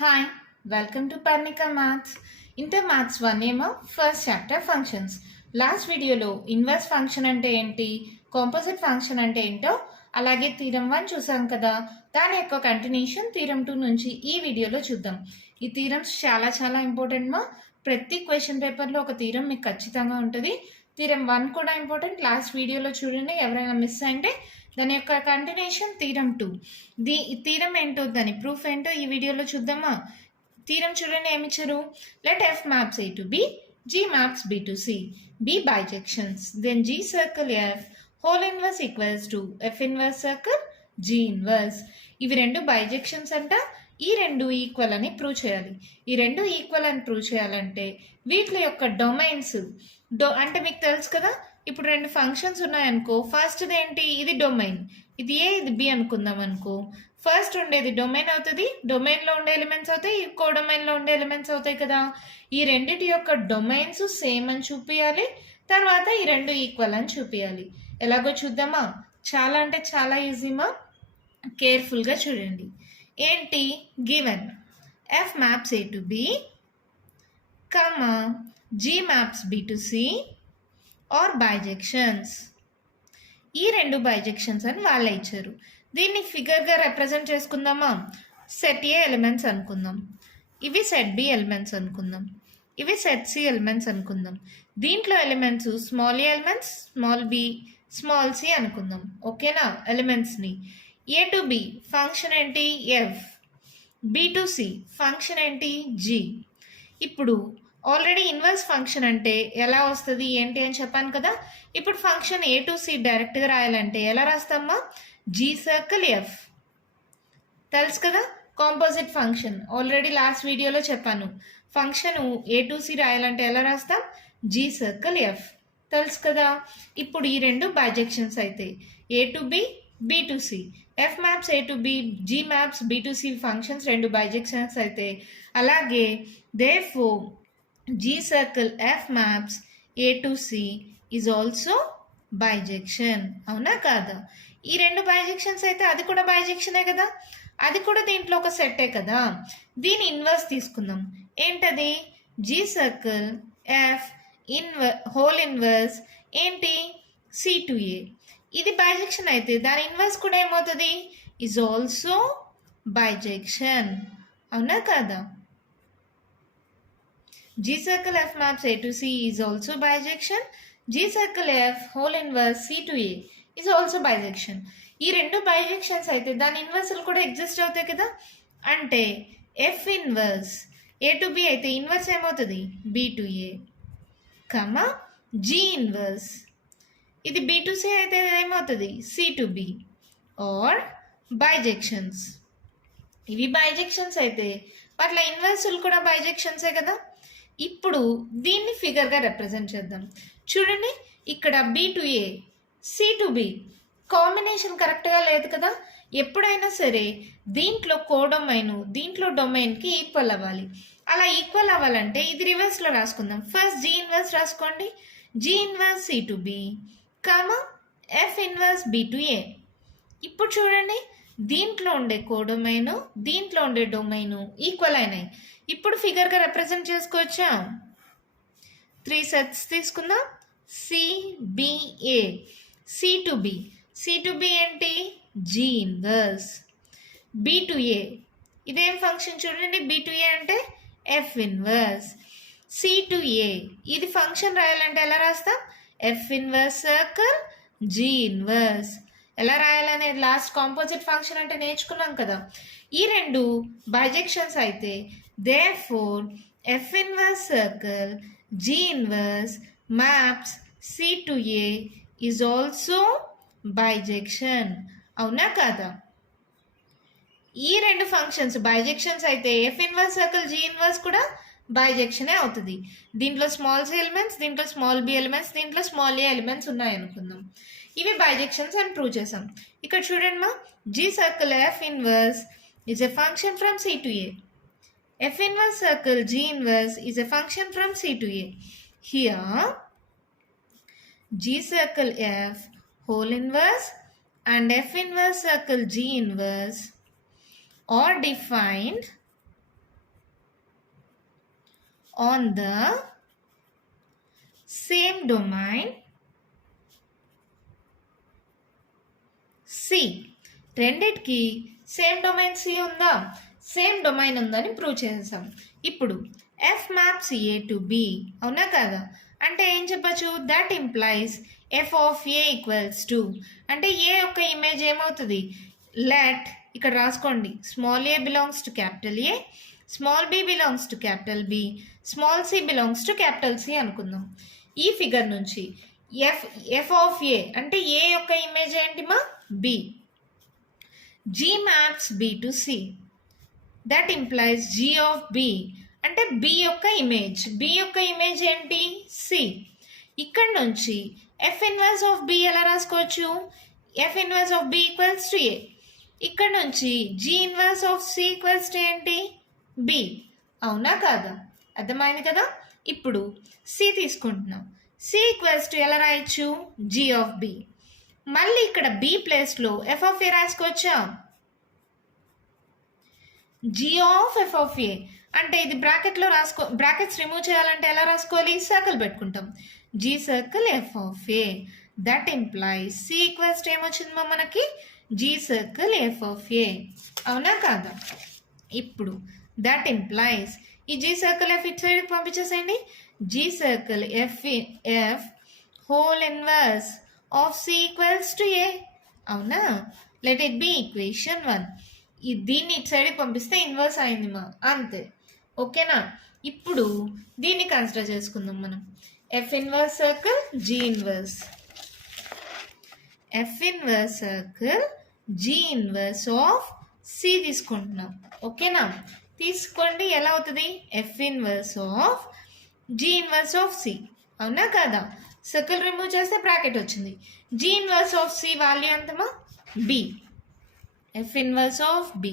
Hi, welcome to Parnika Maths. Inter Maths 1 ఏమో first chapter functions. Last వీడియోలో inverse function అంటే ఏంటి, composite function అంటే ఏంటో, అలాగే థీరం 1 చూసాం కదా. దాని యొక్క కంటిన్యూషన్ థీరం 2 నుంచి ఈ వీడియోలో చూద్దాం. ఈ థీరమ్స్ చాలా చాలా ఇంపార్టెంట్ మా. ప్రతి క్వశ్చన్ పేపర్లో ఒక థీరం మీకు ఖచ్చితంగా ఉంటుంది. థీరం 1 కూడా ఇంపార్టెంట్. లాస్ట్ వీడియోలో చూడండి, ఎవరైనా మిస్ అంటే దాని యొక్క కంటిన్యూషన్ థీరం 2. థీరం ఏంటో, దాని ప్రూఫ్ ఏంటో ఈ వీడియోలో చూద్దామా. థీరం చూడండి, ఏమిచ్చారు. Let F maps A to B, G maps B to C, be bijections, then G circle F whole inverse equals to F inverse circle G inverse. ఇవి రెండు బైజెక్షన్స్ అంట. ఈ రెండు ఈక్వల్ అని ప్రూవ్ చేయాలి. ఈ రెండు ఈక్వల్ అని ప్రూవ్ చేయాలంటే వీటి యొక్క డొమైన్స్ అంటే మీకు తెలుసు కదా. ఇప్పుడు రెండు ఫంక్షన్స్ ఉన్నాయనుకో, ఫస్ట్ది ఏంటి, ఇది డొమైన్, ఇది ఏ ఇది బి అనుకుందాం అనుకో. ఫస్ట్ ఉండేది డొమైన్ అవుతుంది, డొమైన్లో ఉండే ఎలిమెంట్స్ అవుతాయి, కోడొమైన్లో ఉండే ఎలిమెంట్స్ అవుతాయి కదా. ఈ రెండిటి యొక్క డొమైన్స్ సేమ్ అని చూపించాలి, తర్వాత ఈ రెండు ఈక్వల్ అని చూపించాలి. ఎలాగో చూద్దామా. చాలా అంటే చాలా ఈజీమా, కేర్ఫుల్గా చూడండి. ఏంటి given F maps A to B, comma G maps B to C are bijections. ఈ రెండు బైజెక్షన్స్ అని వాళ్ళే ఇచ్చారు. దీన్ని ఫిగర్గా రిప్రజెంట్ చేసుకుందామా. సెట్ ఏ ఎలిమెంట్స్ అనుకుందాం, ఇవి సెట్ బి ఎలిమెంట్స్ అనుకుందాం, ఇవి సెట్ సి ఎలిమెంట్స్ అనుకుందాం. దీంట్లో elements small A elements, small B, small C అనుకుందాం. ఓకేనా. ఎలిమెంట్స్ని ఏ టు బి ఫంక్షన్ ఏంటి F, B to C function ఏంటి జీ. ఇప్పుడు ఆల్రెడీ ఇన్వర్స్ ఫంక్షన్ అంటే ఎలా వస్తుంది ఏంటి అని చెప్పాను కదా. ఇప్పుడు ఫంక్షన్ ఏ టు సి డైరెక్ట్గా రాయాలంటే ఎలా రాస్తామా, జీ సర్కిల్ ఎఫ్. తెలుసు కదా. కాంపోజిట్ ఫంక్షన్ ఆల్రెడీ లాస్ట్ వీడియోలో చెప్పాను. ఫంక్షన్ ఏ టు సి రాయాలంటే ఎలా రాస్తాం, జీ సర్కిల్ ఎఫ్. తెలుసు కదా. ఇప్పుడు ఈ రెండు బైజెక్షన్స్ అయితే A to B, B to C. F maps A to B, G maps B to C functions రెండు బైజెక్షన్స్ అయితే, అలాగే therefore G circle F maps A to C is also bijection. అవునా కాదా. ఈ రెండు బైజెక్షన్స్ అయితే అది కూడా బైజెక్షనే కదా, అది కూడా దీంట్లో ఒక సెట్టే కదా. దీని ఇన్వర్స్ తీసుకుందాం. ఏంటది, G circle F whole inverse ఏంటి C to A. ఇది బైజెక్షన్ అయితే దాని ఇన్వర్స్ కూడా ఏమవుతుంది, ఈజ్ ఆల్సో బైజెక్షన్. అవునా కాదా. G circle F maps A to C is also bijection. G circle F whole inverse C to A is also bijection. ఈ రెండు బైజెక్షన్స్ అయితే దాని ఇన్వర్స్లు కూడా ఎగ్జిస్ట్ అవుతాయి కదా. అంటే F inverse A to B అయితే ఇన్వర్స్ ఏమవుతుంది B to A, comma G inverse ఇది B to C అయితే ఏమవుతుంది C to B ఆర్ బైజెక్షన్స్. ఇవి బైజెక్షన్స్ అయితే వాటిలో ఇన్వర్స్లు కూడా బైజెక్షన్సే కదా. ఇప్పుడు దీన్ని ఫిగర్గా రిప్రజెంట్ చేద్దాం. చూడండి, ఇక్కడ B to A, C to B combination కరెక్ట్గా లేదు కదా. ఎప్పుడైనా సరే దీంట్లో కోడొమైన్, దీంట్లో డొమైన్కి ఈక్వల్ అవ్వాలి. అలా ఈక్వల్ అవ్వాలంటే ఇది రివర్స్లో రాసుకుందాం. ఫస్ట్ జీ ఇన్వర్స్ రాసుకోండి, G inverse C to B, comma F inverse B to A. ఇప్పుడు చూడండి, దీంట్లో ఉండే కోడొమైన్, దీంట్లో ఉండే డొమైన్ ఈక్వల్ అయినాయి. ఇప్పుడు ఫిగర్గా రిప్రజెంట్ చేసుకోవచ్చా. 3 సెట్స్ తీసుకుందాం. CBA, C to B, C to B ఏంటి G inverse, B to A ఇదేం ఫంక్షన్ చూడండి, బి టు ఏ అంటే F inverse, C to A ఇది ఫంక్షన్ రాయాలంటే ఎలా రాస్తాం, F inverse circle G inverse. ఎలా రాయాలనే లాస్ట్ కాంపోజిట్ ఫంక్షన్ అంటే నేర్చుకున్నాం కదా. ఈ రెండు బైజెక్షన్స్ అయితే therefore F inverse circle G inverse maps C to A is also bijection. అవునా కాదా. ఈ రెండు ఫంక్షన్స్ బైజెక్షన్స్ అయితే F inverse circle G inverse కూడా బైజెక్షనే అవుతుంది. దీంట్లో స్మాల్ సి ఎలిమెంట్స్, దీంట్లో స్మాల్ బి ఎలిమెంట్స్, దీంట్లో స్మాల్ ఏ ఎలిమెంట్స్ ఉన్నాయనుకుందాం. ఇవి బైజెక్షన్స్ అని ప్రూవ్ చేసాం. ఇక్కడ చూడండి మా, G circle F inverse is a function from C to A, F inverse circle G inverse is a function from C to A. Here G circle F whole inverse and F inverse circle G inverse are defined on the same domain C. రెండిటికి same domain C ఉందా? Same domain ఉందని prove చేసాం. ఇప్పుడు F maps A to B, అవునా కదా? అంటే ఏం చెప్పచ్చు? That implies F of A equals to, అంటే ఏ యొక్క ఇమేజ్ ఏమవుతుంది? లెట్, ఇక్కడ రాసుకోండి, small A belongs to capital A, small B belongs to capital B, small C belongs to capital C అనుకుందాం. ఈ ఫిగర్ నుంచి ఎఫ్ ఆఫ్ ఏ అంటే A యొక్క ఇమేజ్ ఏంటి మా? B. G maps B to C. That implies G of B అంటే B యొక్క image. B యొక్క ఇమేజ్ ఏంటి? C. ఇక్కడ నుంచి F ఇన్వర్స్ ఆఫ్ B ఎలా రాసుకోవచ్చు? F inverse of B equals to A. ఇక్కడ నుంచి G inverse of C equals to ఏంటి? B. అవునా కాదా? అర్థమైంది కదా? ఇప్పుడు C తీసుకుంటున్నాం. C ఈక్వల్స్ టు ఎలా రాయొచ్చు? G of B. మళ్ళీ ఇక్కడ B ప్లేస్లో ఎఫ్ ఆఫ్ ఏ రాసుకోవచ్చా? G of F of A అంటే ఇది బ్రాకెట్లో బ్రాకెట్స్ రిమూవ్ చేయాలంటే ఎలా రాసుకోవాలి? సర్కిల్ పెట్టుకుంటాం. G circle F of A. That implies C equals to ఏమొచ్చింది మనకి? G circle F of A. అవునా కాదా? ఇప్పుడు దట్ ఇంప్లైస్ ఈ జీ సర్కిల్ ఎఫ్ ఇటు సైడ్కి పంపించేసేయండి. G circle F whole inverse of C equals to A. అవునా? Let it be equation 1. దీన్ని ఇటు సైడ్కి పంపిస్తే ఇన్వర్స్ అయింది మా, అంతే. ఓకేనా? ఇప్పుడు దీన్ని కన్సిడర్ చేసుకుందాం మనం. F inverse circle G inverse, F inverse circle G inverse of C తీసుకుంటున్నాం. ఓకేనా? తీసుకోండి. ఎలా అవుతుంది? F inverse of G inverse of C. అవునా కదా? సర్కిల్ రిమూవ్ చేస్తే బ్రాకెట్ వచ్చింది. G inverse of C value ఎంతమా? B. F inverse of B.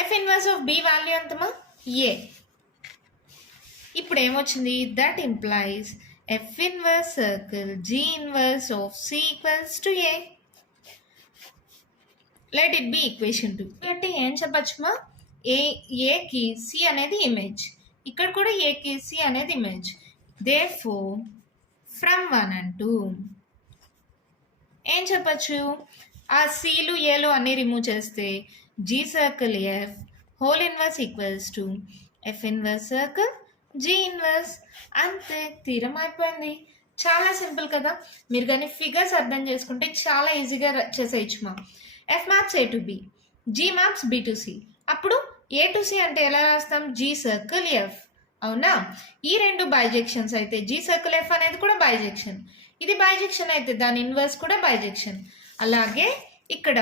F inverse of B value ఎంతమా? ఏ. ఇప్పుడు ఏమొచ్చింది? That implies F inverse circle G inverse of C equals to A. Let it be equation 2. అంటే ఏం చెప్పచ్చుమా? ఏకి C అనేది image, ఇక్కడ కూడా ఏకి సి అనేది ఇమేజ్. దేర్ఫోర్ ఫ్రమ్ 1 and 2 ఏం చెప్పచ్చు? ఆ సీలు ఏలు అన్నీ రిమూవ్ చేస్తే G circle F whole inverse equals to F inverse circle G inverse. అంతే, తీరం అయిపోయింది. చాలా సింపుల్ కదా? మీరు కానీ ఫిగర్స్ అర్థం చేసుకుంటే చాలా ఈజీగా చేసేయచ్చు మా. F maps A to B, G maps B to C. అప్పుడు ఏ టు సి అంటే ఎలా రాస్తాం? G circle F. అవునా? ఈ రెండు బైజెక్షన్స్ అయితే జీ సర్కిల్ ఎఫ్ అనేది కూడా బైజెక్షన్. ఇది బైజెక్షన్ అయితే దాని ఇన్వర్స్ కూడా బైజెక్షన్. అలాగే ఇక్కడ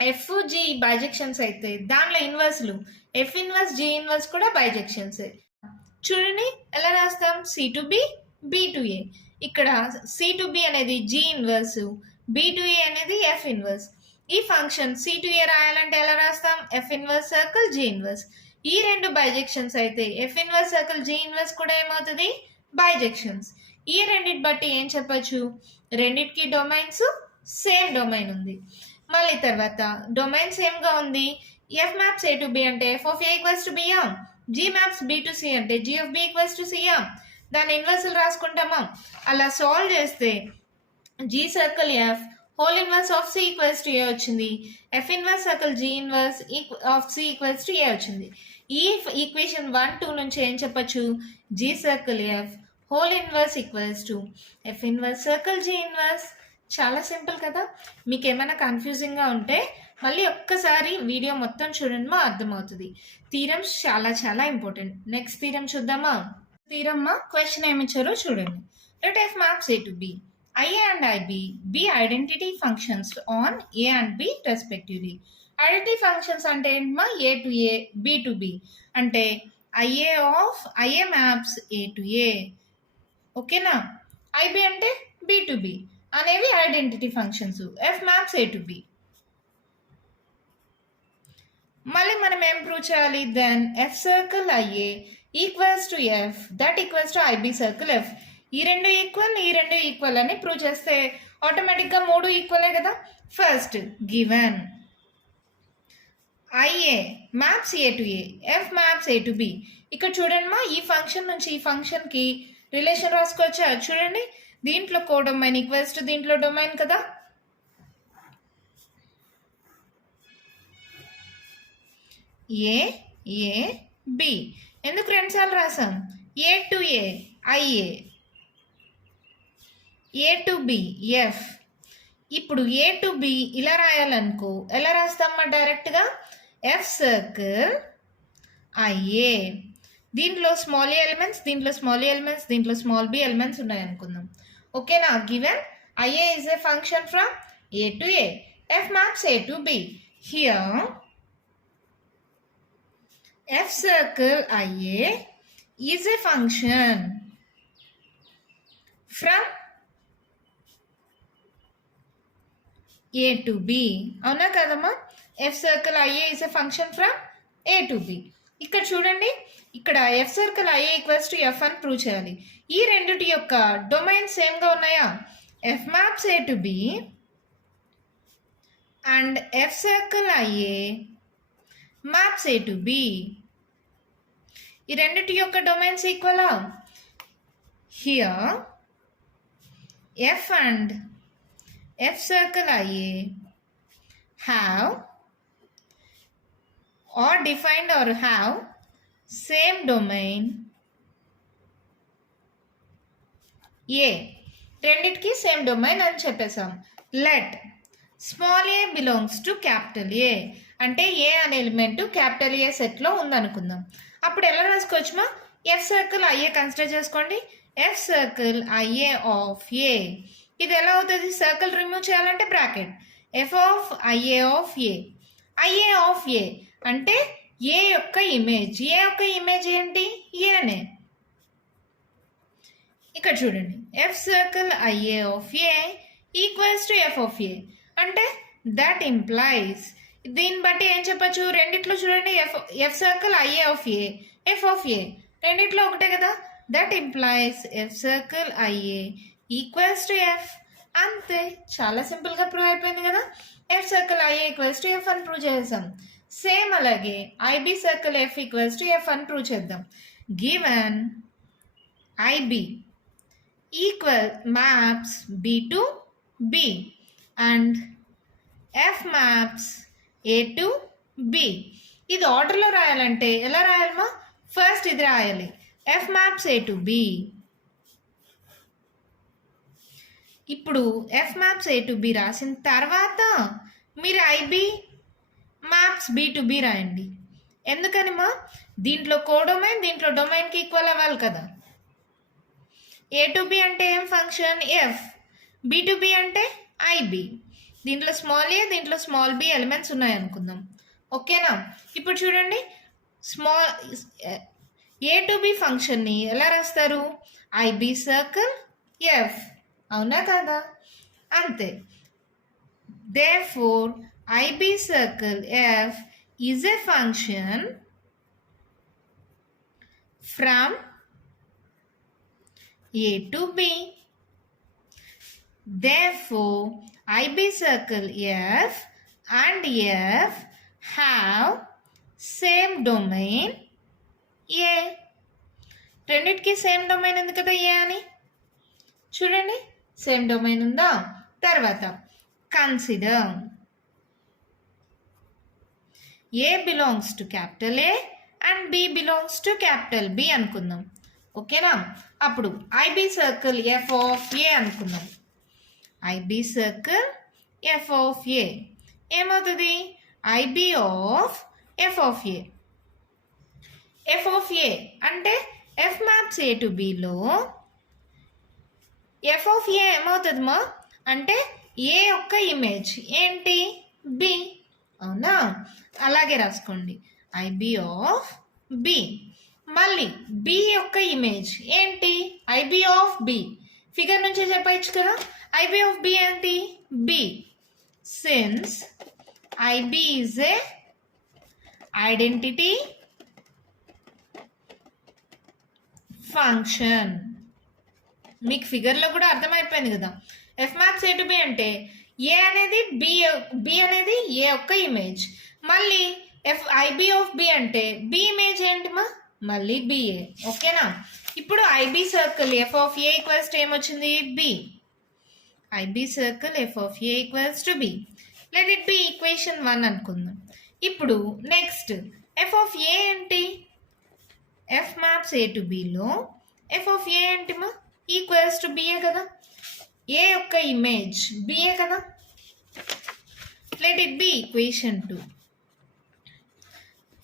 ఎఫ్ జీ బైజెక్షన్స్ అయితే దానిలో ఇన్వర్స్లు ఎఫ్ ఇన్వర్స్ జీ ఇన్వర్స్ కూడా బైజెక్షన్స్. చూడండి ఎలా రాస్తాం? C to B, B to A. ఇక్కడ సి టు బి అనేది G inverse, B to A అనేది ఎఫ్ ఇన్వర్స్. ఈ ఫంక్షన్ సి టు ఏ రాయాలంటే ఎలా రాస్తాం? F inverse circle G inverse. ఈ రెండు బైజెక్షన్స్ అయితే F inverse circle G inverse కూడా ఏమవుతుంది? బైజెక్షన్స్. ఈ రెండిటి బట్టి ఏం చెప్పచ్చు? రెండిటికి డొమైన్స్ సేమ్ డొమైన్ ఉంది. మళ్ళీ తర్వాత డొమైన్ సేమ్గా ఉంది. F maps A to B అంటే F of A equals to బియా, G maps B to C అంటే G of B equals to సియా. దాని ఇన్వర్స్లు రాసుకుంటామా? అలా సాల్వ్ చేస్తే G circle F whole inverse of C equals to A వచ్చింది. F inverse circle G inverse of C equals to A వచ్చింది. ఈ ఈక్వేషన్ 1, 2 నుంచి ఏం చెప్పచ్చు? G circle F whole inverse equals to F inverse circle G inverse. చాలా simple కదా? మీకు ఏమైనా కన్ఫ్యూజింగ్గా ఉంటే మళ్ళీ ఒక్కసారి వీడియో మొత్తం చూడండి మా, అర్థమవుతుంది. థీరమ్స్ చాలా చాలా ఇంపార్టెంట్. నెక్స్ట్ థీరం చూద్దామా? థీరమ్ మా క్వశ్చన్ ఏమి ఇచ్చారో చూడండి. Let F maps A to B, IA and IB be identity functions on A and B respectively. Identity functions అంటే ఏంటమ్మా? A to A, B to B. అంటే IA maps A to A. ఓకేనా? IB అంటే B to B అనేవి identity functions. F maps A to B. మళ్ళీ మనం ఏం prove చేయాలి? Then F circle IA equals to F దట్ equals to IB circle F. ఈ రెండు ఈక్వల్ అని ప్రూవ్ చేస్తే ఆటోమేటిక్గా 3 ఈక్వలే కదా. First given IA maps A to A, F maps A to B. ఇక్కడ చూడండి మా, ఈ ఫంక్షన్ నుంచి ఈ ఫంక్షన్కి రిలేషన్ రాసుకోవచ్చా? చూడండి, దీంట్లో కోడొమైన్ ఈక్వల్స్ టు దీంట్లో డొమైన్ కదా. ఏ బి ఎందుకు రెండుసార్లు రాసాం? A to A IA, A to B F. ఇప్పుడు A to B ఇలా రాయాలనుకో, ఎలా రాస్తామా? డైరెక్ట్గా F సర్కిల్ IA. దీంట్లో స్మాల్ ఏ ఎలిమెంట్స్, దీంట్లో స్మాల్ ఏ ఎలిమెంట్స్, దీంట్లో స్మాల్ బి ఎలిమెంట్స్ ఉన్నాయనుకుందాం. ఓకేనా? Given IA is a function from A to A, F maps A to B. Here F circle IA is a function from A to B. అవునా కదమ్మా? F circle IA is a function from A to B. ఇక్కడ చూడండి, ఇక్కడ F circle IA equals to F అని prove చేయాలి. ఈ రెండిటి యొక్క డొమైన్ సేమ్గా ఉన్నాయా? F maps A to B and F circle IA maps A to B. ఈ రెండిటి యొక్క డొమైన్స్ ఈక్వలా? Here F and F circle IA have or defined or have same domain A. రెండిటికి సేమ్ డొమైన్ అని చెప్పేసాం. Let small A belongs to capital A, అంటే A అనే element capital ఏ సెట్లో ఉందనుకుందాం. అప్పుడు ఎలా రాసుకోవచ్చుమా? ఎఫ్ సర్కిల్ ఐఏ కన్సిడర్ చేసుకోండి. F circle IA of A. ఇది ఎలా అవుతుంది? సర్కిల్ రిమూవ్ చేయాలంటే bracket F of IA of A. IA of A అంటే ఏ యొక్క ఇమేజ్. ఏ యొక్క ఇమేజ్ ఏంటి? ఏనే. ఇక్కడ చూడండి, F circle IA of A equals to F of A, అంటే దట్ ఇంప్లైస్, దీన్ని బట్టి ఏం చెప్పచ్చు? రెండిట్లో చూడండి, F circle IA of A, F of A రెండిట్లో ఒకటే కదా. That implies F circle IA equals to F. అంతే, చాలా సింపుల్గా ప్రూవ్ అయిపోయింది కదా. F circle IA equals to F అని ప్రూవ్ చేసాం. సేమ్ అలాగే IB circle F equals to F అని ప్రూవ్ చేద్దాం. Given IB equal maps B to B and F maps A to B. ఇది ఆర్డర్లో రాయాలంటే ఎలా రాయాలమ్మా? ఫస్ట్ ఇది రాయాలి, F maps A to B. ఇప్పుడు F maps A to B రాసిన తర్వాత మీరు IB maps B to B రాయండి. ఎందుకనిమా? దీంట్లో కోడొమైన్, దీంట్లో డొమైన్కి ఈక్వల్ అవ్వాలి కదా. ఏ టు బి అంటే ఏం function? F. B to B అంటే ఐబి. దీంట్లో స్మాల్ ఏ, దీంట్లో స్మాల్ బి ఎలిమెంట్స్ ఉన్నాయనుకుందాం. ఓకేనా? ఇప్పుడు చూడండి, ఏ టు బి ఫంక్షన్ని ఎలా రాస్తారు? IB circle F. అవునా కదా? అంతే. Therefore IB circle F is a function from A to B. Therefore, IB circle F and F have same domain A. రెండిటికి సేమ్ డొమైన్ ఉంది కదా ఏ అని. చూడండి, సేమ్ డొమైన్ ఉందా? తర్వాత consider A belongs to capital A and B belongs to capital B అనుకుందాం. ఓకేనా? అప్పుడు IB circle F of A అనుకుందాం. IB circle F of A ఏమవుతుంది? IB of F of A. F of A అంటే F maps A to బిలో F of A ఏమవుతుందమ్మా? అంటే A యొక్క ఇమేజ్ ఏంటి? బి. అవునా? అలాగే రాసుకోండి, ఐబి ఆఫ్ బి. మళ్ళీ బి యొక్క ఇమేజ్ ఏంటి? IB of B. ఫిగర్ నుంచే చెప్పచ్చు కదా. ఐబి ఆఫ్ బి ఏంటి? B. Since IB is a identity function. మీకు ఫిగర్లో కూడా అర్థమైపోయింది కదా. F maps A to B అంటే ఏ అనేది బి అనేది ఏ యొక్క ఇమేజ్. మళ్ళీ ఐబి ఆఫ్ బి అంటే బి ఇమేజ్ ఏంటి మా మళ్ళీ బిఏ. ఓకేనా? ఇప్పుడు IB circle F of A equals to ఏమొచ్చింది B. IB circle F of A equals to B. Let it be equation 1 అనుకుందాం. ఇప్పుడు నెక్స్ట్ ఎఫ్ ఆఫ్ ఏ ఏంటి? ఎఫ్ మ్యాప్స్ ఏ టు బిలో ఎఫ్ ఆఫ్ ఏ ఏంటి మా equals to BA కదా. ఏ యొక్క image BA కదా. Let it be equation 2.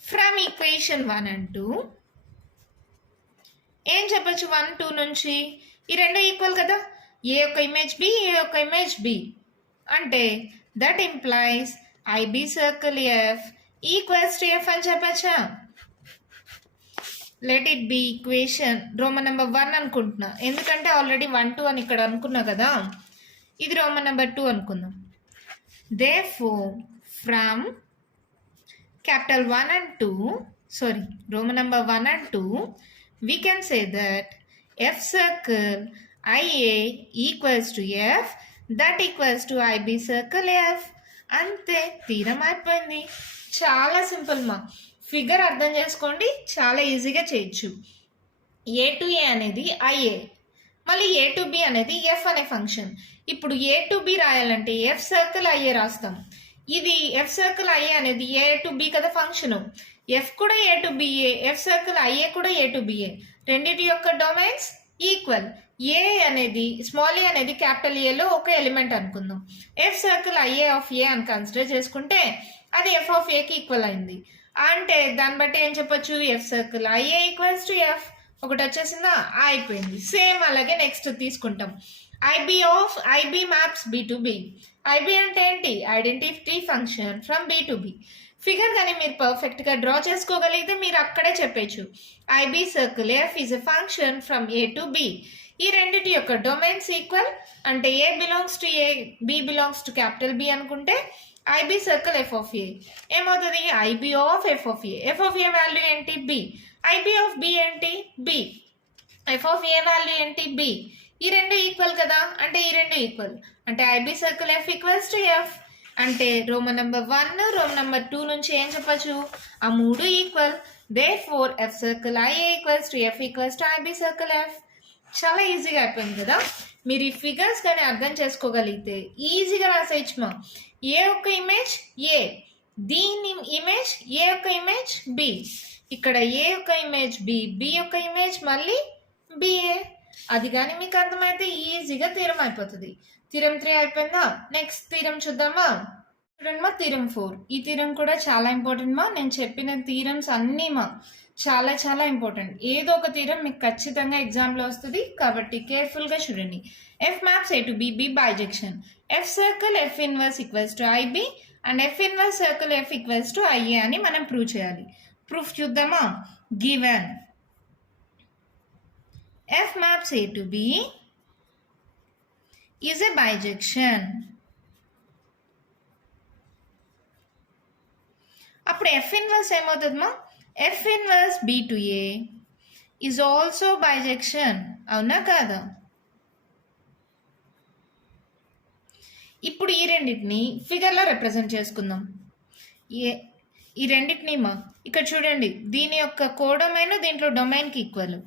From equation 1 and 2 ఏం చెప్పచ్చు? 1, 2 నుంచి ఈ రెండు ఈక్వల్ కదా. ఏ యొక్క ఇమేజ్ బి, ఏ యొక్క ఇమేజ్ బి అంటే that implies IB circle F equals to F అని చెప్పచ్చా? Let it be equation Roman number 1 అనుకుంటున్నా, ఎందుకంటే ఆల్రెడీ 1, 2 అని ఇక్కడ అనుకున్నా కదా. ఇది రోమన్ నెంబర్ 2 అనుకుందాం. Therefore, from capital 1 and 2, sorry, Roman number 1 and 2, we can say that F circle IA equals to F, that equals to IB circle F. అంతే, theorem అయిపోయింది. చాలా సింపుల్ మా. ఫిగర్ అర్థం చేసుకోండి, చాలా ఈజీగా చేయొచ్చు. ఏ టు ఏ అనేది ఐఏ, మళ్ళీ ఏ టు బి అనేది ఎఫ్ అనే ఫంక్షన్. ఇప్పుడు ఏ టు బి రాయాలంటే ఎఫ్ సర్కిల్ ఐఏ రాస్తాం. ఇది ఎఫ్ సర్కిల్ ఐఏ అనేది ఏ టు బి కదా ఫంక్షన్. ఎఫ్ కూడా ఏ టు బిఏ, ఎఫ్ సర్కిల్ ఐఏ కూడా ఏ టు బిఏ. రెండింటి యొక్క డొమైన్స్ ఈక్వల్. ఏ అనేది స్మాల్ ఏ అనేది క్యాపిటల్ ఏలో ఒక ఎలిమెంట్ అనుకుందాం. ఎఫ్ సర్కిల్ ఐఏ ఆఫ్ ఏ అని కన్సిడర్ చేసుకుంటే అది ఎఫ్ ఆఫ్ ఏకి ఈక్వల్ అయింది. అంటే దాన్ని బట్టి ఏం చెప్పొచ్చు? F circle IA equals to F. ఒకటి వచ్చేసిందా, అయిపోయింది. సేమ్ అలాగే నెక్స్ట్ తీసుకుంటాం. IB maps B to B. IB అంటే ఏంటి? Identity function from B to B. Figure కానీ మీరు పర్ఫెక్ట్గా డ్రా చేసుకోగలిగితే మీరు అక్కడే చెప్పచ్చు. IB circle F is a function from A to B. ఈ రెండింటి యొక్క డొమైన్స్ ఈక్వల్. అంటే A belongs to A, B belongs to capital B అనుకుంటే IB circle F of A ఏమవుతుంది? IB of F of A. F of A value ఏంటి? B. IB of B ఏంటి? B. F of A value ఏంటి? B. ఈ రెండు equal కదా, అంటే ఈ రెండు ఈక్వల్. అంటే IB circle F equals to F. అంటే రోమన్ నెంబర్ 1, రోమన్ నెంబర్ 2 నుంచి ఏం చెప్పచ్చు? ఆ మూడు equal. Therefore F circle IA equals to F equals to IB circle F. చాలా ఈజీగా అయిపోయింది కదా. మీరు ఈ ఫిగర్స్ కానీ అర్థం చేసుకోగలిగితే ఈజీగా రాసేయచ్చు మా. ఏ యొక్క ఇమేజ్ ఏ, దీని ఇమేజ్ ఏ యొక్క ఇమేజ్ బి. ఇక్కడ ఏ యొక్క ఇమేజ్ బి, బి యొక్క ఇమేజ్ మళ్ళీ బిఏ. అది కానీ మీకు అర్థమైతే ఈజీగా తీరం అయిపోతుంది. తీరం 3 అయిపోయిందా? నెక్స్ట్ తీరం చూద్దామా? చూడండి మా, తీరం 4. ఈ తీరం కూడా చాలా ఇంపార్టెంట్ మా. నేను చెప్పిన తీరమ్స్ అన్నీ మా చాలా చాలా ఇంపార్టెంట్. ఏదో ఒక తీరం మీకు ఖచ్చితంగా ఎగ్జామ్లో వస్తుంది, కాబట్టి కేర్ఫుల్గా చూడండి. F maps A to B, B bijection. F circle F inverse equals to IB and F inverse circle F equals to IA అని మనం ప్రూవ్ చేయాలి. ప్రూఫ్ చూద్దామా? Given F maps A to B is a bijection. అప్పుడు F inverse ఏమవుతుందమ్మా? F inverse B to A is also bijection. అవునా కాదా? ఇప్పుడు ఈ రెండింటిని ఫిగర్లో రిప్రజెంట్ చేసుకుందాం. ఈ రెండింటిని మా ఇక్కడ చూడండి, దీని యొక్క కోడొమైన్ దీంట్లో డొమైన్కి ఈక్వల్.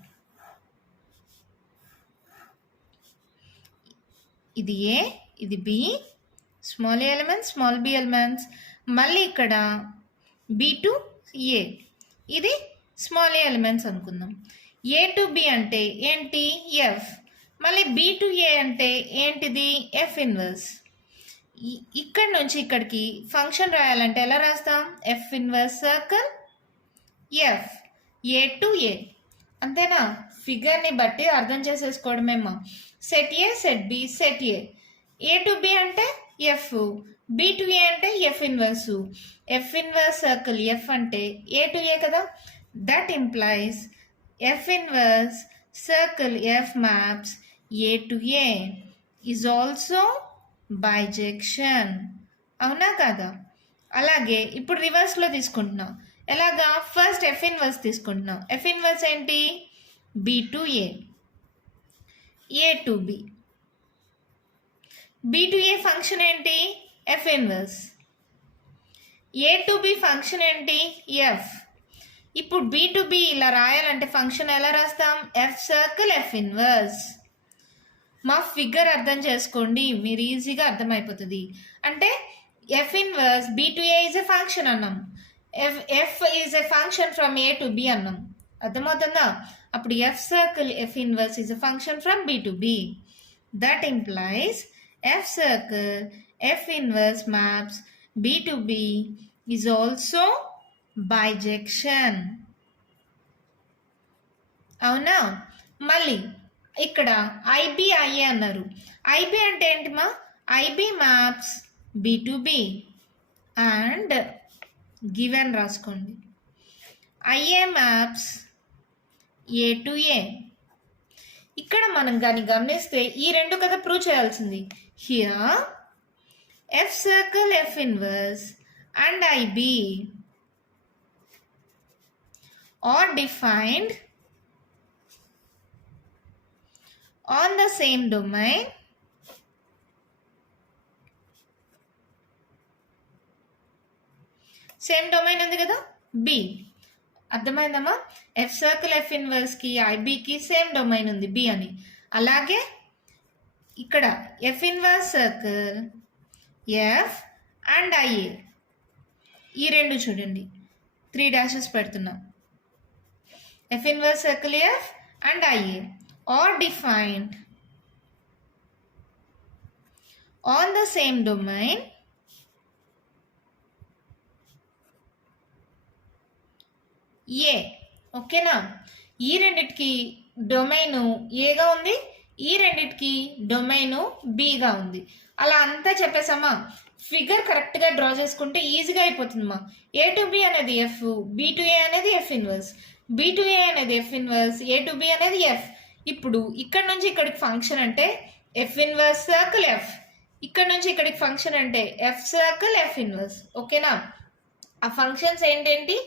ఇది ఏ, ఇది B, small A elements, small B elements. మళ్ళీ ఇక్కడ బి టు ఏ, ఇది స్మాల్ ఏ ఎలిమెంట్స్ అనుకుందాం. ఏ టు బి అంటే ఏంటి? ఎఫ్. మళ్ళీ బి టు ఏ అంటే ఏంటిది? F inverse. ఇక్కడ నుంచి ఇక్కడికి ఫంక్షన్ రాయాలంటే ఎలా రాస్తాం? F inverse circle F A to A. అంతేనా? ఫిగర్ని బట్టి అర్థం చేసేసుకోవడమేమో. Set A, set B, set A to B అంటే ఎఫ్, బి టు ఏ అంటే F inverse. F inverse circle F అంటే ఏ టు ఏ కదా. That implies F inverse circle F maps A to A is also bijection. అవునా కదా? అలాగే ఇప్పుడు రివర్స్లో తీసుకుంటున్నాం. ఎలాగా? ఫస్ట్ ఎఫ్ ఇన్వర్స్ తీసుకుంటున్నాం. ఎఫ్ ఇన్వర్స్ ఏంటి? B to A, A to B. B to A function ఏంటి? F inverse. A to B function ఏంటి ఎఫ్. ఇప్పుడు బి టు బి ఇలా రాయాలంటే ఫంక్షన్ ఎలా రాస్తాం ఎఫ్ సర్కిల్ ఎఫ్ ఇన్వర్స్. మా ఫిగర్ అర్థం చేసుకోండి, మీరు ఈజీగా అర్థమైపోతుంది. అంటే F inverse B to A is a function అన్నాం, F is a function from A to B అన్నాం. అర్థమవుతుందా? అప్పుడు F circle F inverse is a function from B to B. That implies F circle F inverse maps B to B is also bijection. అవునా? మళ్ళీ ఇక్కడ IB IA అన్నారు. IB అంటే ఏంటి మా? IB maps B to B and given రాసుకోండి. IA maps A to A. ఇక్కడ మనం కానీ గమనిస్తే ఈ రెండు కదా ప్రూవ్ చేయాల్సింది. Here F circle F inverse and IB are defined on the same domain same domain ఉంది కదా బి. అర్థమైందమ్మా? ఎఫ్ సర్కిల్ ఎఫ్ ఇన్వర్స్ కి ఐబికి సేమ్ డొమైన్ ఉంది బి అని. అలాగే ఇక్కడ F inverse circle F and IA ఈ రెండు చూడండి 3 డాషెస్ పెడుతున్నాం. F inverse circle F and IA are defined on the same domain A. ఓకేనా? ఈ రెండిటికి డొమైను ఏగా ఉంది, ఈ రెండిటికి డొమైను బిగా ఉంది. అలా అంతా చెప్పేసామా? ఫిగర్ కరెక్ట్గా డ్రా చేసుకుంటే ఈజీగా అయిపోతుందమ్మా. ఏ టు బి అనేది ఎఫ్, బి టు ఏ అనేది F inverse, B to A అనేది F inverse, A to B అనేది ఎఫ్. ఇప్పుడు ఇక్కడ నుంచి ఇక్కడికి ఫంక్షన్ అంటే ఎఫ్ ఇన్వర్స్ సర్కిల్ ఎఫ్, ఇక్కడ నుంచి ఇక్కడికి ఫంక్షన్ అంటే ఎఫ్ సర్కిల్ ఎఫ్ ఇన్వర్స్. ఓకేనా? ఆ ఫంక్షన్స్ ఏంటేంటి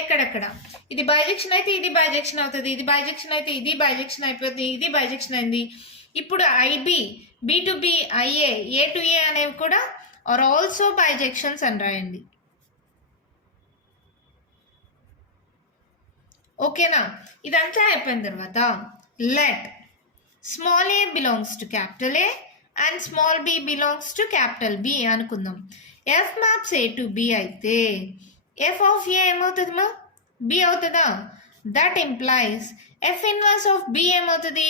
ఎక్కడెక్కడ. ఇది బైజెక్షన్ అయితే ఇది బైజెక్షన్ అవుతుంది, ఇది బైజెక్షన్ అయితే ఇది బైజెక్షన్ అయిపోతుంది, ఇది బైజెక్షన్ అయింది. ఇప్పుడు IB B to B IA A to A అనేవి కూడా ఆర్ ఆల్సో బైజెక్షన్స్ అని రాయండి. ఓకేనా? ఇదంతా అయిపోయిన తర్వాత let small A belongs to capital A and small B belongs to capital B అనుకుందాం. F maps A to B అయితే ఎఫ్ ఆఫ్ ఏ ఏమవుతుంది మా? బి అవుతుందా? That implies F inverse of B ఏమవుతుంది?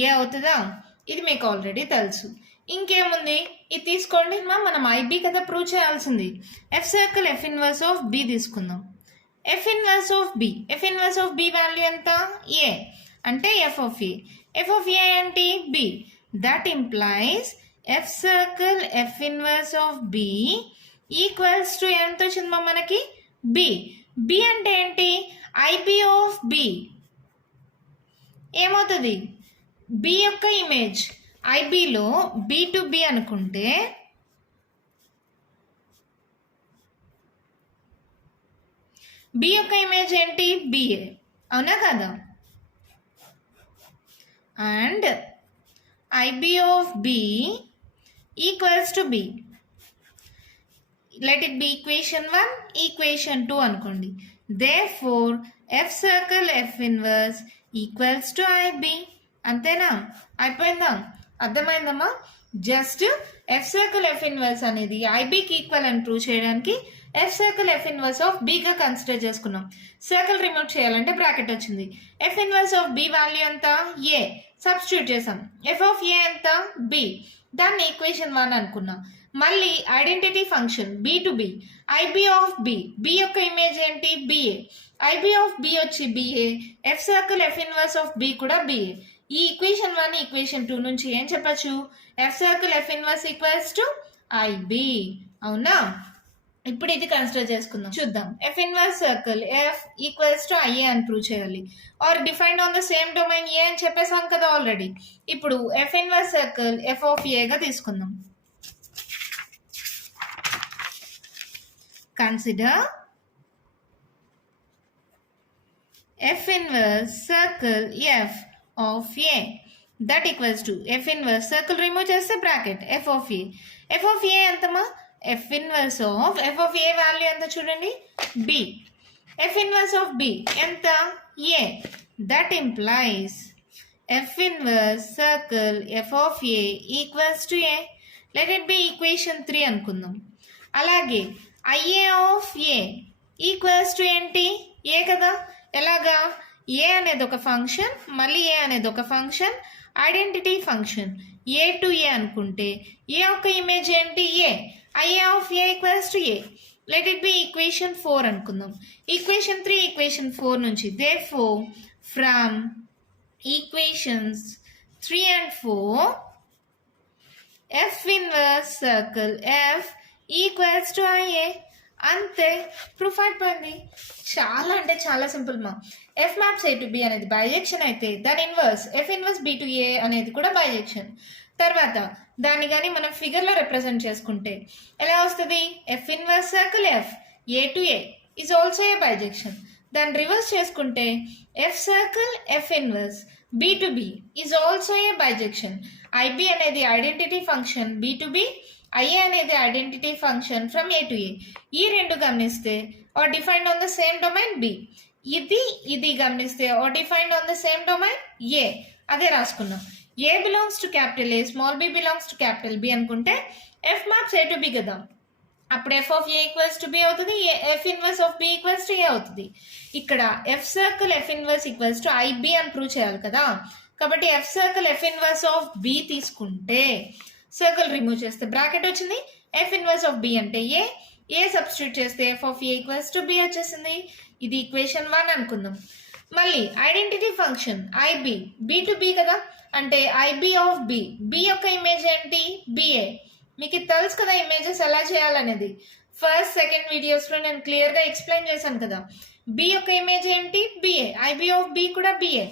ఏ అవుతుందా? ఇది మీకు ఆల్రెడీ తెలుసు. ఇంకేముంది? ఇది తీసుకోండి మా, మనం ఐబి కదా ప్రూవ్ చేయాల్సింది. F circle F inverse of B తీసుకుందాం. F inverse of B, F inverse of B value ఎంత? ఏ అంటే F of A, F of A ఏంటి? B. That implies F circle F inverse of B equals to ఎంత వచ్చింది మనకి? B. B అంటే ఏంటి? IB of B ఏమవుతుంది? B యొక్క ఇమేజ్. ఐబిలో బి టు బి అనుకుంటే బి యొక్క ఇమేజ్ ఏంటి? బిఏ. అవునా కదా? And IB of B equals to B. Let it be equation 1, equation 2 అనుకోండి. Therefore F circle F inverse equals to IB. అంతేనా? అయిపోయిందా? అర్థమైందమ్మా? Just F circle F inverse అనేది ఐబికి ఈక్వల్ అని ప్రూవ్ చేయడానికి F circle F inverse of బిగా consider చేసుకున్నాం. సర్కిల్ రిమూవ్ చేయాలంటే బ్రాకెట్ వచ్చింది. F inverse of B value ఎంత? ఏ. సబ్స్టిట్యూట్ చేసాం. ఎఫ్ ఆఫ్ ఏ ఎంత? బి. దాన్ని ఈక్వేషన్ 1 అనుకున్నాం. మళ్ళీ identity function B to B, IB of B, B యొక్క ఇమేజ్ ఏంటి? బిఏ. ఐబి ఆఫ్ బి వచ్చి బిఏ, F circle F inverse of B కూడా బిఏ. ఈ ఈక్వేషన్ 1 ఈక్వేషన్ 2 నుంచి ఏం చెప్పచ్చు? F circle F inverse equals to IB. అవునా? ఇప్పుడు ఇది కన్సిడర్ చేసుకుందాం. చూద్దాం. F inverse circle F equals to IA అని ప్రూవ్ చేయాలి. Are defined on the same domain A అని చెప్పేసాం కదా ఆల్రెడీ. ఇప్పుడు F inverse circle F of ఏగా తీసుకుందాం. Consider F inverse circle F of A that equals to F inverse circle remove చేస్తే bracket F of A. F of A ఎంతమా? F inverse of A value ఎంత చూడండి B. F inverse of B ఎంత A. That implies F inverse circle F of A equals to A. Let it be equation 3 అనుకుందాం. అలాగే IA of A equals to ఏంటి A కదా. ఎలాగా ఏ అనేది ఒక ఫంక్షన్, మళ్ళీ ఏ అనేది ఒక function, identity function. A to A అనుకుంటే ఏ యొక్క ఇమేజ్ ఏంటి A. IA of A equals to A. Let it be equation 4 అనుకుందాం. ఈక్వేషన్ 3 ఈక్వేషన్ 4 నుంచి therefore from equations 3 and 4 F inverse circle F equals to IA. అంతే, proof అయిపోయింది. చాలా అంటే చాలా సింపుల్ మా. F maps A to B అనేది bijection అయితే దాని inverse F inverse B to A అనేది కూడా బైజెక్షన్. తర్వాత దాన్ని కానీ మనం ఫిగర్లో రిప్రజెంట్ చేసుకుంటే ఎలా వస్తుంది, F inverse circle F A to A is also a bijection. దాన్ని రివర్స్ చేసుకుంటే F circle F inverse B to B is also a bijection. IB అనేది identity function B to B, IA అనేది identity function from A to A. ఈ రెండు గమనిస్తే are defined on the same domain B. ఇది గమనిస్తే are defined on the same domain A. అదే రాసుకున్నాం. A belongs to capital A, small B belongs to capital B అనుకుంటే F maps A to B కదా. అప్పుడు F of A equals to B అవుతుంది, F inverse of B equals to A అవుతుంది. ఇక్కడ F circle F inverse equals to IB అని prove చేయాలి కదా. కాబట్టి F circle F inverse of B తీసుకుంటే సర్కిల్ రిమూవ్ చేస్తే బ్రాకెట్ వచ్చింది. ఎఫ్ ఇన్వర్స్ ఆఫ్ బి అంటే ఏ సబ్స్టిట్యూట్ చేస్తే F of A equals to B వచ్చేసింది. ఇది ఈక్వేషన్ 1 అనుకుందాం. మళ్ళీ identity function IB B to B కదా, అంటే ఐబి ఆఫ్ బి. బి యొక్క ఇమేజ్ ఏంటి బిఏ. మీకు ఇది తెలుసు కదా ఇమేజెస్ ఎలా చేయాలనేది. ఫస్ట్ సెకండ్ వీడియోస్లో నేను క్లియర్గా ఎక్స్ప్లెయిన్ చేశాను కదా. బి యొక్క ఇమేజ్ ఏంటి బిఏ, ఐబి ఆఫ్ బి కూడా బిఏ.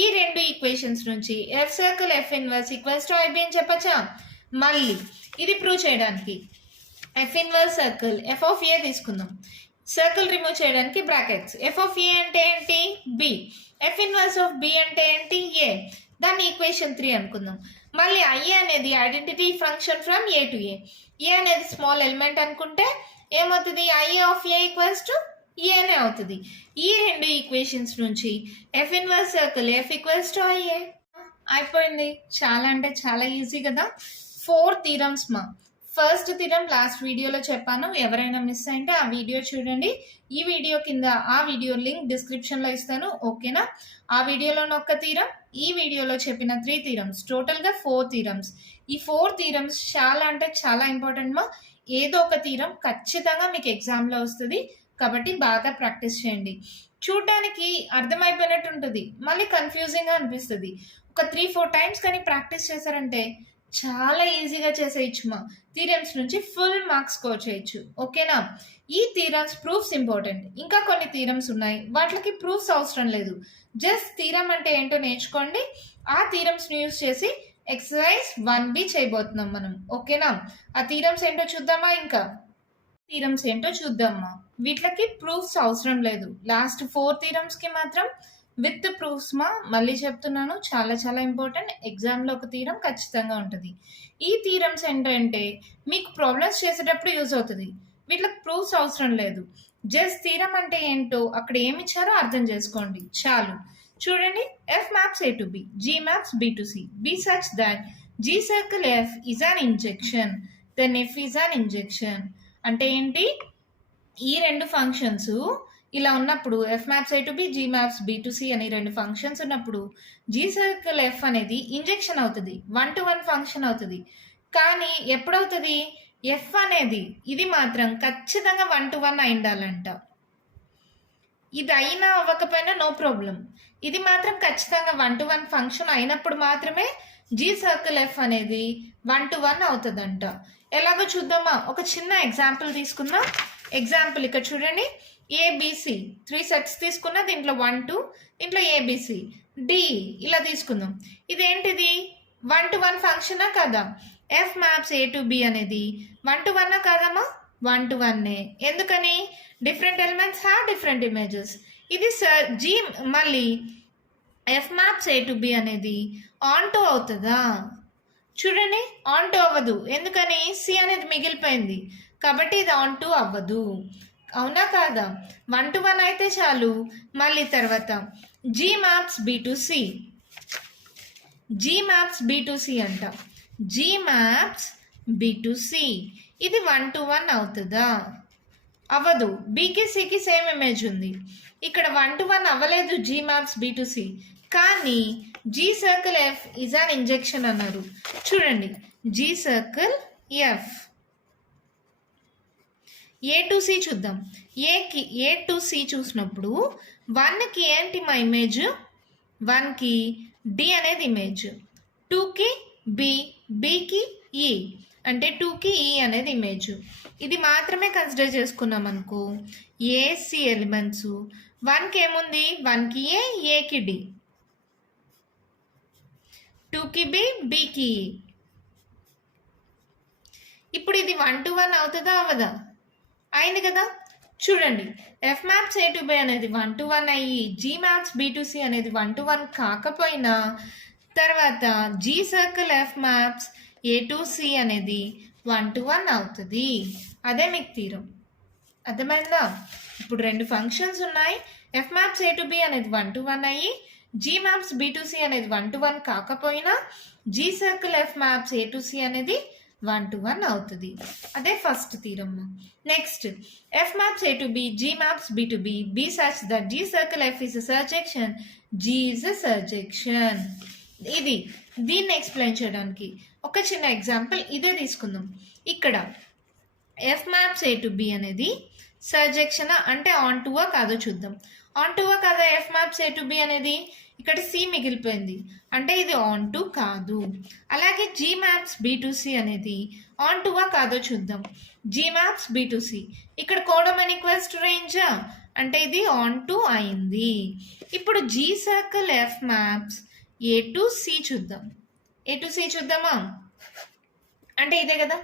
ఈ రెండు ఈక్వేషన్స్ నుంచి F circle F inverse equals to IB అని చెప్పచ్చా. మళ్ళీ ఇది ప్రూవ్ చేయడానికి F inverse circle F of A తీసుకుందాం. సర్కిల్ రిమూవ్ చేయడానికి బ్రాకెట్స్. ఎఫ్ ఆఫ్ ఏ అంటే ఏంటి B, F inverse of B అంటే ఏంటి ఏ. దాన్ని ఈక్వేషన్ 3 అనుకుందాం. మళ్ళీ ఐఏ అనేది identity function from A to A. A అనేది స్మాల్ ఎలిమెంట్ అనుకుంటే ఏమవుతుంది, IA of A equals to ఏనే అవుతుంది. ఈ రెండు ఈక్వేషన్స్ నుంచి F inverse circle F equals to IA అయిపోయింది. చాలా అంటే చాలా ఈజీ కదా. 4 థీరమ్స్ మా. ఫస్ట్ థీరం లాస్ట్ వీడియోలో చెప్పాను, ఎవరైనా మిస్ అయితే ఆ వీడియో చూడండి. ఈ వీడియో కింద ఆ వీడియో లింక్ డిస్క్రిప్షన్లో ఇస్తాను, ఓకేనా. ఆ వీడియోలోని ఒక్క థీరం, ఈ వీడియోలో చెప్పిన 3 థీరమ్స్, టోటల్గా 4 థీరమ్స్. ఈ 4 థీరమ్స్ చాలా అంటే చాలా ఇంపార్టెంట్ మా. ఏదో ఒక థీరం ఖచ్చితంగా మీకు ఎగ్జామ్లో వస్తుంది, కాబట్టి బాగా ప్రాక్టీస్ చేయండి. చూడడానికి అర్థమైపోయినట్టు ఉంటుంది, మళ్ళీ కన్ఫ్యూజింగ్గా అనిపిస్తుంది. ఒక 3-4 టైమ్స్ కానీ ప్రాక్టీస్ చేశారంటే చాలా ఈజీగా చేసేయచ్చు మా. థీరమ్స్ నుంచి ఫుల్ మార్క్స్ స్కోర్ చేయొచ్చు, ఓకేనా. ఈ థీరమ్స్ ప్రూఫ్స్ ఇంపార్టెంట్. ఇంకా కొన్ని థీరమ్స్ ఉన్నాయి, వాటికి ప్రూఫ్స్ అవసరం లేదు. జస్ట్ థీరం అంటే ఏంటో నేర్చుకోండి. ఆ థీరమ్స్ని యూజ్ చేసి ఎక్సర్సైజ్ 1B చేయబోతున్నాం మనం, ఓకేనా. ఆ థీరమ్స్ ఏంటో చూద్దామా. ఇంకా థీరమ్స్ ఏంటో చూద్దామా. వీటికి ప్రూఫ్స్ అవసరం లేదు. లాస్ట్ 4 థీరమ్స్కి మాత్రం విత్ ప్రూఫ్స్ మా. మళ్ళీ చెప్తున్నాను, చాలా చాలా ఇంపార్టెంట్. ఎగ్జామ్లో ఒక థీరం ఖచ్చితంగా ఉంటుంది. ఈ థీరమ్స్ ఏంటంటే మీకు ప్రాబ్లమ్స్ చేసేటప్పుడు యూజ్ అవుతుంది. వీటికి ప్రూఫ్స్ అవసరం లేదు. జస్ట్ థీరం అంటే ఏంటో అక్కడ ఏమి ఇచ్చారో అర్థం చేసుకోండి చాలు. చూడండి, F maps A to B, G maps B to C, B such that G circle F is an injection, then F is an injection. అంటే ఏంటి, ఈ రెండు ఫంక్షన్స్ ఇలా ఉన్నప్పుడు F maps A to B, G maps B to C అని రెండు functions ఉన్నప్పుడు జీ సర్కిల్ ఎఫ్ అనేది ఇంజెక్షన్ అవుతుంది, 1-to-1 ఫంక్షన్ అవుతుంది. కానీ ఎప్పుడవుతుంది, ఎఫ్ అనేది ఇది మాత్రం ఖచ్చితంగా 1-to-1 అయి ఉండాలంట. ఇది అయినా అవ్వకపోయినా నో ప్రాబ్లం, ఇది మాత్రం ఖచ్చితంగా 1-to-1 ఫంక్షన్ అయినప్పుడు మాత్రమే జీ సర్కిల్ ఎఫ్ అనేది 1-to-1 అవుతుందంట. ఎలాగో చూద్దామా. ఒక చిన్న ఎగ్జాంపుల్ తీసుకుందాం. ఎగ్జాంపుల్ ఇక్కడ చూడండి, ఏబిసి 3 సెట్స్ తీసుకున్నా, దీంట్లో 1, 2, దీంట్లో ఏబిసి డి ఇలా తీసుకుందాం. ఇదేంటిది 1-to-1 ఫంక్షనా కదా. F maps A to B అనేది 1-to-1 కాదమ్మా, 1-to-1. ఎందుకని, different elements have different images. ఇది జీ మళ్ళీ F maps A to B అనేది ఆన్ టు అవుతుందా. చూడండి, ఆన్ టు అవ్వదు. ఎందుకని, సి అనేది మిగిలిపోయింది కాబట్టి ఇది ఆన్ టు అవ్వదు. అవునా కాదా? 1 to 1 అయితే చాలు. మళ్ళీ తర్వాత G maps B to C. G maps B to C అంట. G maps B to C ఇది 1 to 1 అవుతుందా? అవ్వదు. బికి సికి సేమ్ ఇమేజ్ ఉంది. ఇక్కడ 1 to 1 అవ్వలేదు G maps B to C. కానీ G circle F is an injection అన్నారు. చూడండి, G circle F. A to C చూద్దాం. ఏ టు సి చూసినప్పుడు 1కి ఏంటి మా ఇమేజ్? 1కి డి అనేది ఇమేజ్, 2కి బి, బికి ఈ, అంటే 2కి ఈ అనేది ఇమేజ్. ఇది మాత్రమే కన్సిడర్ చేసుకున్నాం అనుకో. ఏసి ఎలిమెంట్స్ 1కి ఏముంది? 1కి ఏ, ఏకి డి, 2కి బి, బికి ఈ. ఇప్పుడు ఇది 1 to 1 అవుతుందా అవ్వదా? అయింది కదా. చూడండి, F maps A to B అనేది 1 to 1 అయ్యి G maps B to C అనేది 1 to 1 కాకపోయినా తర్వాత G circle F maps A to C అనేది 1 to 1 అవుతుంది. అదే మీకు తీరం. అర్థమైందా? ఇప్పుడు 2 ఫంక్షన్స్ ఉన్నాయి. F maps A to B అనేది 1 to 1 అయ్యి G maps B to C అనేది 1 to 1 కాకపోయినా G circle F maps A to C అనేది 1 to 1 అవుతుంది. అదే first theorem. Next, F maps A to B, G maps B to B, B such that G circle F is surjection, G is surjection. ఇది దీన్ని explain చేయడానికి ఒక చిన్న example ఇదే తీసుకుందాం. ఇక్కడ F maps A to B అనేది సర్జెక్షన్ అంటే ఆన్ టువా కాదో చూద్దాం. ఆన్ టువా కాదా F maps A to B అనేది? ఇక్కడ సి మిగిలిపోయింది అంటే ఇది ఆన్ టు కాదు. అలాగే G maps B to C అనేది ఆన్ టువా కాదో చూద్దాం. G maps B to C ఇక్కడ కోడమన్ ఈక్వల్స్ టు రేంజా అంటే ఇది ఆన్ టు అయింది. ఇప్పుడు G circle F maps A to C చూద్దాం. ఏ టు సి చూద్దామా? అంటే ఇదే కదా.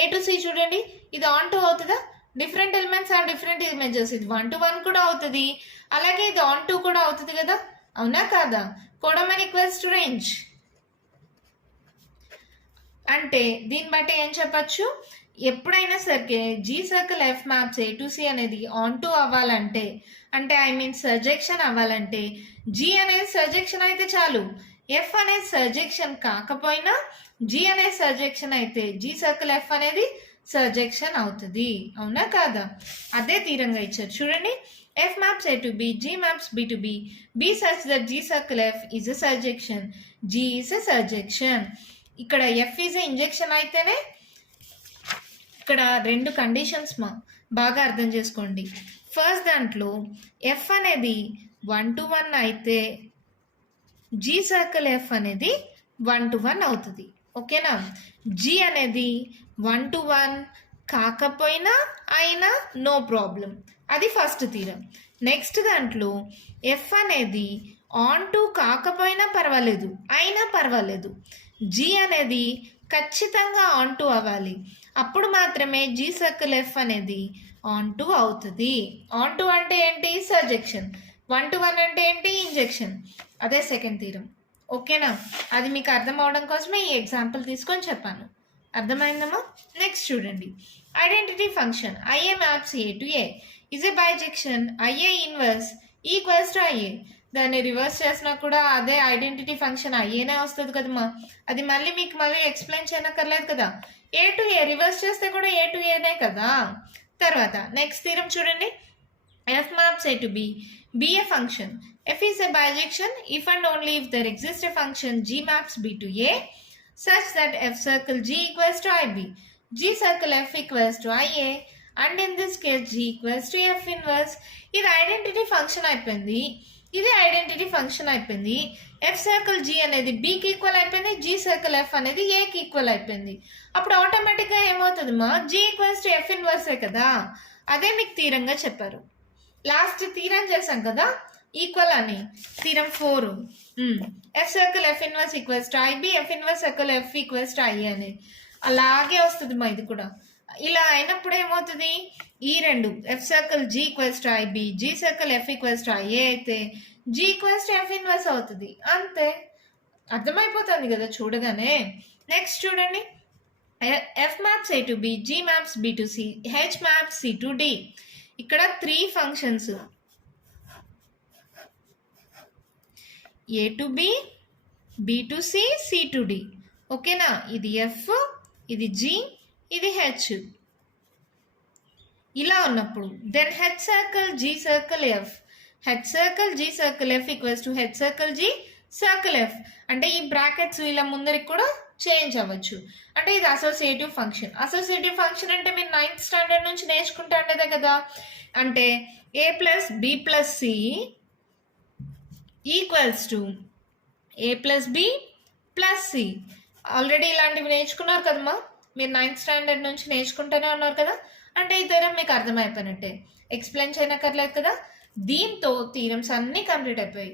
ఏ టు సి చూడండి, ఇది ఆన్ టు అవుతుందా? Different elements are different images. ఇది 1 to 1 కూడా అవుతుంది, అలాగే ఇది ఆన్ టు కూడా అవుతుంది కదా. అవునా కాదా? కోడమన్ ఈక్వల్స్ టు రేంజ్ అంటే దీన్ని బట్టి ఏం చెప్పచ్చు? ఎప్పుడైనా సరే G circle F maps A to C అనేది ఆన్ టు అవ్వాలంటే, అంటే ఐ మీన్ సర్జెక్షన్ అవ్వాలంటే జీ అనేది సర్జెక్షన్ అయితే చాలు. ఎఫ్ అనేది సర్జెక్షన్ కాకపోయినా జీ అనేది సర్జెక్షన్ అయితే జీ సర్కిల్ ఎఫ్ అనేది సర్జెక్షన్ అవుతుంది. అవునా కాదా? అదే తీరంగా ఇచ్చారు చూడండి. F maps A to B, G maps B to B, B such that G circle F is a surjection, G is a surjection. ఇక్కడ ఎఫ్ ఈజ్ ఎ ఇంజెక్షన్ అయితేనే ఇక్కడ 2 కండిషన్స్ బాగా అర్థం చేసుకోండి. ఫస్ట్ దాంట్లో ఎఫ్ అనేది 1 to 1 అయితే G circle F అనేది 1 to 1 అవుతుంది. ఓకేనా? జీ అనేది 1 to 1 కాకపోయినా అయినా నో ప్రాబ్లం. అది ఫస్ట్ థీరం. నెక్స్ట్ దాంట్లో ఎఫ్ అనేది ఆన్ టు కాకపోయినా పర్వాలేదు, అయినా పర్వాలేదు. జీ అనేది ఖచ్చితంగా ఆన్ టు అవ్వాలి. అప్పుడు మాత్రమే జీ సర్కిల్ ఎఫ్ అనేది ఆన్ టు అవుతుంది. ఆన్ టు అంటే ఏంటి? సర్జెక్షన్. 1 to 1 అంటే ఏంటి? ఇంజెక్షన్. అదే సెకండ్ థీరం. ఓకేనా? అది మీకు అర్థం అవడం కోసమే ఈ ఎగ్జాంపుల్ తీసుకొని చెప్పాను. అర్థమైందమ్మా? నెక్స్ట్ చూడండి, identity function IA maps A to A is a bijection IA inverse equals to IA. దాన్ని రివర్స్ చేసినా కూడా అదే ఐడెంటిటీ ఫంక్షన్ ఐఏనే వస్తుంది కదమ్మా. అది మీకు మళ్ళీ ఎక్స్ప్లెయిన్ చేయనక్కర్లేదు కదా. ఏ టు ఏ రివర్స్ చేస్తే కూడా ఏ టు ఏనే కదా. తర్వాత నెక్స్ట్ థీరం చూడండి, F maps A to B, B A function. F is a bijection if and only if there exists a function g maps b to a such that f circle g equals to ib, g circle f equals to ia, and in this case g equals to f inverse. ఇది identity function అయిపోయింది, ఇది identity function అయిపోయింది. F circle G అనేది బికి equal అయిపోయింది, G circle F అనేది ఏకి equal అయిపోయింది. అప్పుడు ఆటోమేటిక్గా ఏమవుతుంది మా? జీ ఈక్వల్స్ టు ఎఫ్ ఇన్వర్సే కదా. అదే మీకు తీరంగా చెప్పారు. లాస్ట్ తీరం చేశాం కదా ఈక్వల్ అని, theorem 4. F circle F inverse equals to IB, F inverse circle F equals to I అనేది అలాగే వస్తుంది మా. ఇది కూడా ఇలా అయినప్పుడు ఏమవుతుంది? ఈ 2 F circle G equals to IB, G circle F equals to IA అయితే G equals to F inverse అవుతుంది. అంతే, అర్థమైపోతుంది కదా చూడగానే. నెక్స్ట్ చూడండి, F maps A to B, G maps B to C, H maps C to D. ఇక్కడ 3 functions A to B, B to C, C to D. ఓకేనా? ఇది F, ఇది G, ఇది H. ఇలా ఉన్నప్పుడు then H circle G circle F, H circle G circle F equals to H circle G circle F. అంటే ఈ brackets ఇలా ముందరికి కూడా చేంజ్ అవ్వచ్చు. అంటే ఇది అసోసియేటివ్ ఫంక్షన్. అసోసియేటివ్ ఫంక్షన్ అంటే మీరు 9th స్టాండర్డ్ నుంచి నేర్చుకుంటాండేదే కదా. అంటే A plus B plus C equals to A plus B plus C. Already ఇలాంటివి నేర్చుకున్నారు కదమ్మా, మీరు 9th స్టాండర్డ్ నుంచి నేర్చుకుంటూనే ఉన్నారు కదా. అంటే ఈ థీరం మీకు అర్థమైపోయినట్టే, ఎక్స్ప్లెయిన్ చేయనక్కర్లేదు కదా. దీంతో థీరమ్స్ అన్నీ కంప్లీట్ అయిపోయాయి.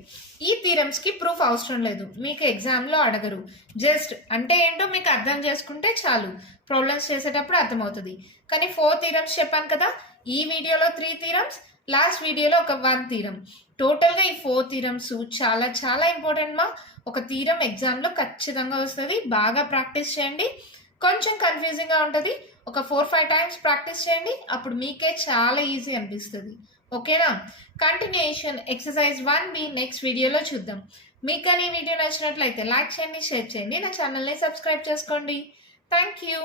ఈ థీరమ్స్కి ప్రూఫ్ అవసరం లేదు, మీకు ఎగ్జామ్లో అడగరు. జస్ట్ అంటే ఏంటో మీకు అర్థం చేసుకుంటే చాలు, ప్రాబ్లమ్స్ చేసేటప్పుడు అర్థమవుతుంది. కానీ 4 థీరమ్స్ చెప్పాను కదా, ఈ వీడియోలో 3 థీరమ్స్, లాస్ట్ వీడియోలో ఒక 1 థీరం. టోటల్గా ఈ 4 థీరమ్స్ చాలా చాలా ఇంపార్టెంట్ మా. ఒక థీరం ఎగ్జామ్లో ఖచ్చితంగా వస్తుంది. బాగా ప్రాక్టీస్ చేయండి. కొంచెం కన్ఫ్యూజింగ్గా ఉంటుంది, ఒక 4-5 టైమ్స్ ప్రాక్టీస్ చేయండి, అప్పుడు మీకే చాలా ఈజీ అనిపిస్తుంది. ఓకేనా? కంటిన్యూషన్ ఎక్సర్సైజ్ 1B నెక్స్ట్ వీడియోలో చూద్దాం. మీకు కానీ ఈ వీడియో నచ్చినట్లయితే లైక్ చేయండి, షేర్ చేయండి, నా ఛానల్ని సబ్స్క్రైబ్ చేసుకోండి. Thank you.